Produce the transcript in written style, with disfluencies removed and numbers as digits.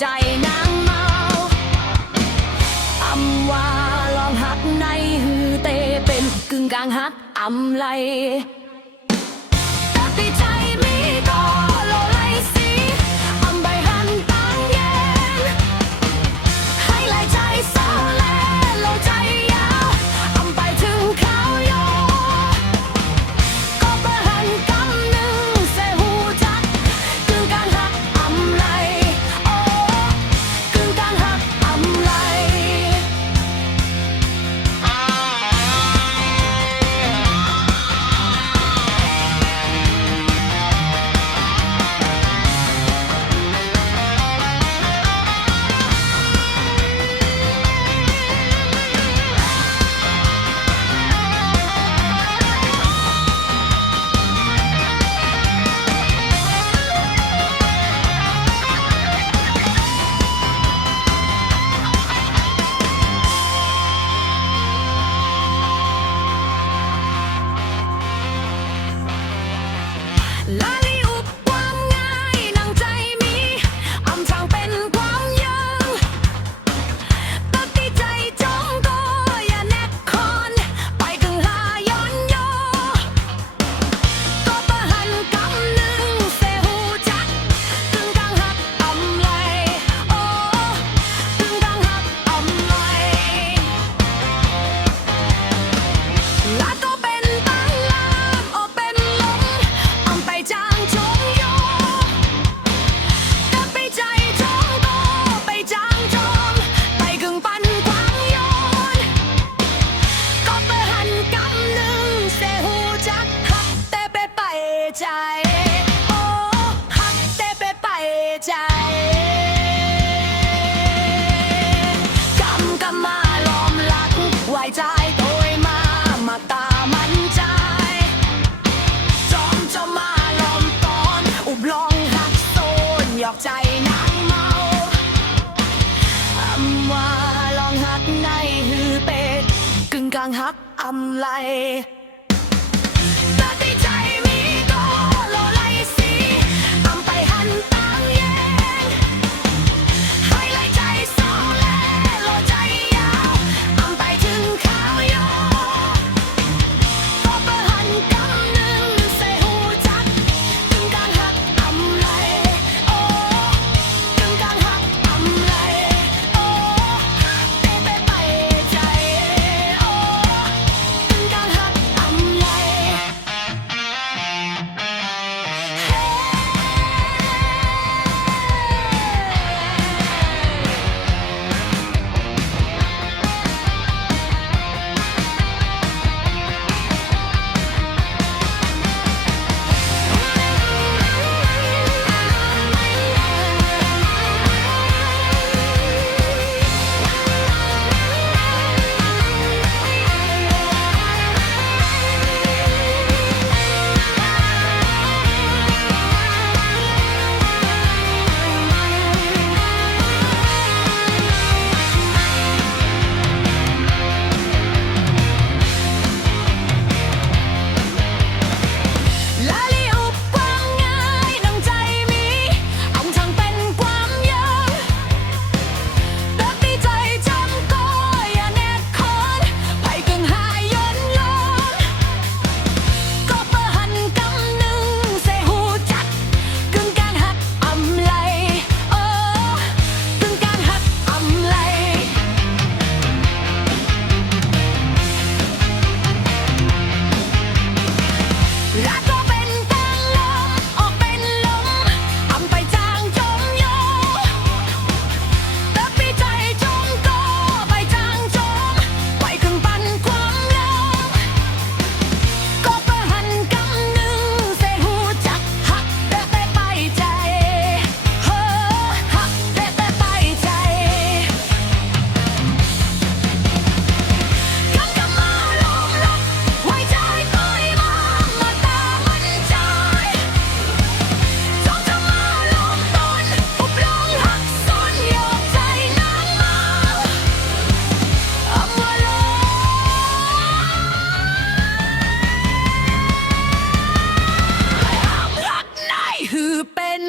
ใจนางเมาอำว่าลองหักในหือเตเป็นกึ่งกลางหักอำไลตัดใจมีก็โลไลสีอำใบหันต่างเย็นให้ไหลใจเศร้าแลโลใจยาวอำไปถึงเขาโยก็เปิดหันกำหนึ่งเสหูจักกึ่งกลางหักอำไลโอ้กึ่งกลางหักอำไลลาลีอุบความง่ายนางใจมีอำทางเป็นความยังตัดใจจงก็อย่าแนกคอนไปกึ่งหาย้อนโยก็ประหันกำหนึ่งเสหูจักกึ่งกลางหักอำไลโอ้กึ่งกลางหักอำไลลาก็เป็นตั้งลามโอเป็นลมอำไปจางจงโยตัดใจจงก็ไปจางจงไปกึ่งปันกวางโยนก็เปิดหันกำหนึ่งเสหูจักหักแต่ไปใจโอ้หักแต่ไปใจกำมาล้อมลักไว้ใจโดยมาตามันใจจอมมาล้อมตอนอุบลองหักโซนหยอกใจนางเมาอำว่าลองหักในหือเป็ดกึ่งกลางหักอำไลตัดใจมีก็โลไลสีอำไปหันต่างแยงให้ไหลใจเศร้าแลโลใจยาวอำไปถึงเขาโยก็เปิดหันกำหนึ่งเสหูจักกึ่งกลางหักอำไลโอ้กึ่งกลางหักอำไลโอ้ไปใจโอ้กึ่งกลางหักอำไลลาลีอุบความง่ายนางใจมีอำทางเป็นความยังตัดใจจำก็อย่าแนกคอนไปกึ่งหาย้อนโยนก็เปิดหันกำหนึ่งเสหูจักกึ่งกลางหักอำไลโอ้กึ่งกลางหักอำไลรักก็เป็นตั้งลมออกเป็นลมอำไปจางจงโยตัดใจจงก็ไปจางจงไปกึ่งปันความลงก็เปิดหันกำหนึ่งเสหูจักหักแต่ไปใจเฮ้อหักแต่ไปใจกำมาลงลักไว้ใจตัวมาตามันใจจงมาลงตนอุบลองหักสนหยอกใจนางเมาอำว่าลงอำรักในหือเป็น